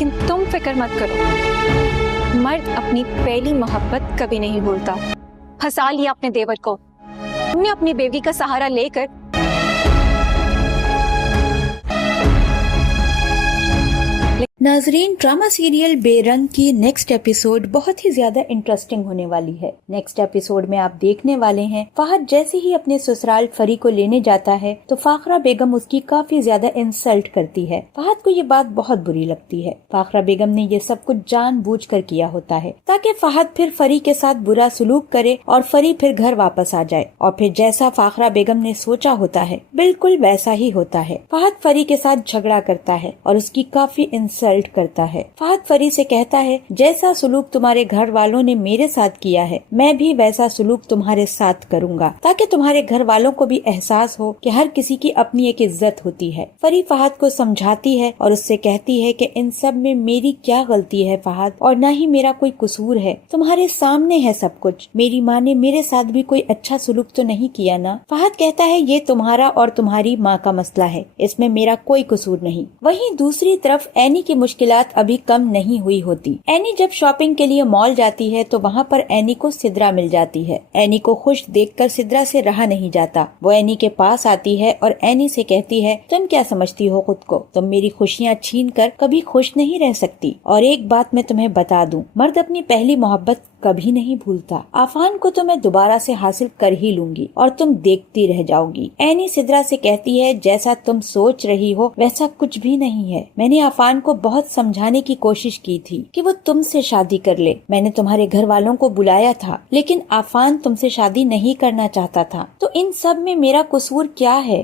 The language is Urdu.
لیکن تم فکر مت کرو، مرد اپنی پہلی محبت کبھی نہیں بھولتا۔ پھنسا لیا اپنے دیور کو، تم نے اپنی بیوی کا سہارا لے کر ناظرین، ڈرامہ سیریل بے رنگ کی نیکسٹ ایپیسوڈ بہت ہی زیادہ انٹرسٹنگ ہونے والی ہے۔ نیکسٹ ایپیسوڈ میں آپ دیکھنے والے ہیں فہد جیسے ہی اپنے سسرال فری کو لینے جاتا ہے تو فاخرہ بیگم اس کی کافی زیادہ انسلٹ کرتی ہے۔ فہد کو یہ بات بہت بری لگتی ہے۔ فاخرہ بیگم نے یہ سب کچھ جان بوجھ کر کیا ہوتا ہے تاکہ فہد پھر فری کے ساتھ برا سلوک کرے اور فری پھر گھر واپس آ جائے، اور پھر جیسا فاخرہ بیگم نے سوچا ہوتا ہے بالکل ویسا ہی ہوتا ہے۔ فہد فری کے ساتھ جھگڑا کرتا ہے اور اس کی کافی انسلٹ کرتا ہے۔ فہد فری سے کہتا ہے جیسا سلوک تمہارے گھر والوں نے میرے ساتھ کیا ہے میں بھی ویسا سلوک تمہارے ساتھ کروں گا، تاکہ تمہارے گھر والوں کو بھی احساس ہو کہ ہر کسی کی اپنی ایک عزت ہوتی ہے۔ فری فہد کو سمجھاتی ہے اور اس سے کہتی ہے کہ ان سب میں میری کیا غلطی ہے فہد، اور نہ ہی میرا کوئی قصور ہے، تمہارے سامنے ہے سب کچھ، میری ماں نے میرے ساتھ بھی کوئی اچھا سلوک تو نہیں کیا نا۔ فہد کہتا ہے یہ تمہارا اور تمہاری ماں کا مسئلہ ہے، اس میں میرا کوئی قصور نہیں۔ وہیں دوسری طرف اینی کی مشکلات ابھی کم نہیں ہوئی ہوتی۔ اینی جب شاپنگ کے لیے مال جاتی ہے تو وہاں پر اینی کو سدرا مل جاتی ہے۔ اینی کو خوش دیکھ کر سدرا سے رہا نہیں جاتا، وہ اینی کے پاس آتی ہے اور اینی سے کہتی ہے تم کیا سمجھتی ہو خود کو، تم میری خوشیاں چھین کر کبھی خوش نہیں رہ سکتی، اور ایک بات میں تمہیں بتا دوں، مرد اپنی پہلی محبت کبھی نہیں بھولتا، عفان کو تو میں دوبارہ سے حاصل کر ہی لوں گی اور تم دیکھتی رہ جاؤ گی۔ اینی سدرا سے کہتی ہے جیسا تم سوچ رہی ہو ویسا کچھ بھی نہیں ہے، میں نے عفان کو بہت سمجھانے کی کوشش کی تھی کہ وہ تم سے شادی کر لے، میں نے تمہارے گھر والوں کو بلایا تھا لیکن عفان تم سے شادی نہیں کرنا چاہتا تھا، تو ان سب میں میرا قصور کیا ہے؟